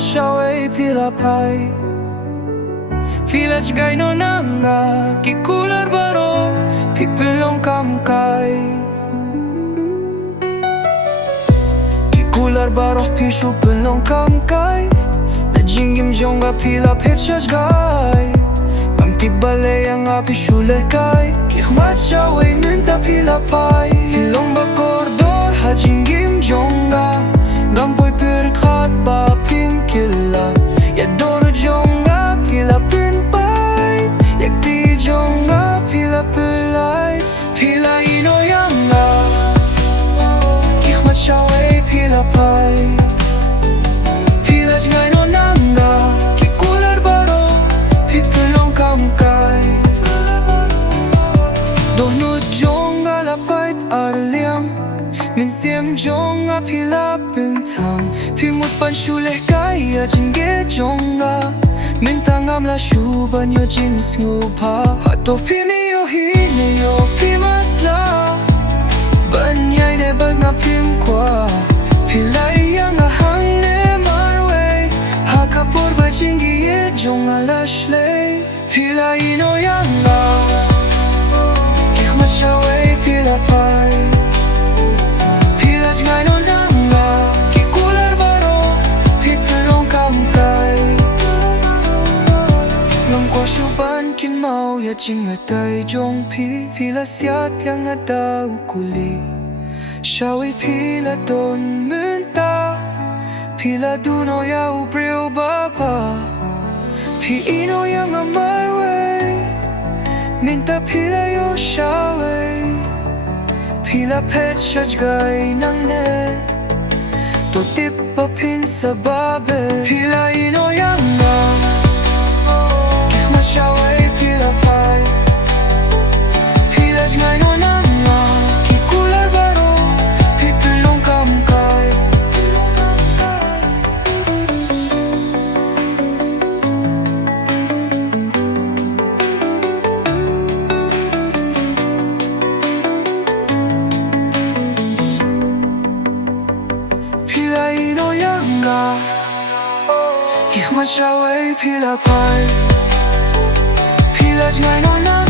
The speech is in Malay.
khmat shawei phi la Phi la iehnoh ki kular baroh pynlong kamkai ki kular baroh pishu pynlong kamkai na jingim jong phi la phet jngai Ngam balei ang pishu lehkai ki khmat shawei mynta phi la pynlong kordor ha jingim jong Ngam pyrkhat ba phin kylla ya Dohnud jong phi la yak ti jong phi la Phi la iehnoh ki khmat shawei phi la Phi la iehnoh ki kular baroh pynlong kamkai Dohnud jong la pait arliam min sim jong phi la pyntang phi mut pan shu lehkai ya jngai jong mynta ngam la shu ban yo jin pa ha to phi mi yo hi ne yo phi matla ban yai ne ba nga phim kwa phi la iehnoh hang ne marway ha ka por ba jingi jong la shlei phi la iehnoh ki khmat shawei phi la Phi la iehnoh ki kular baroh pynlong kamkai Ngam kwa shu ban kin mau ya jngai tai jong phi la siat yang ada ukuli shawei phi la don mynta phi la duno ya ubreu baba phi ino yang amarway mynta phi la yo shawei phi la phet jngai nang ne to tip pa phin sa babe phi la iehnoh ki khmat shawei phi la Phi la iehnoh ki kular baroh pynlong kamkai Phi la iehnoh ki khmat shawei phi la Phi la iehnoh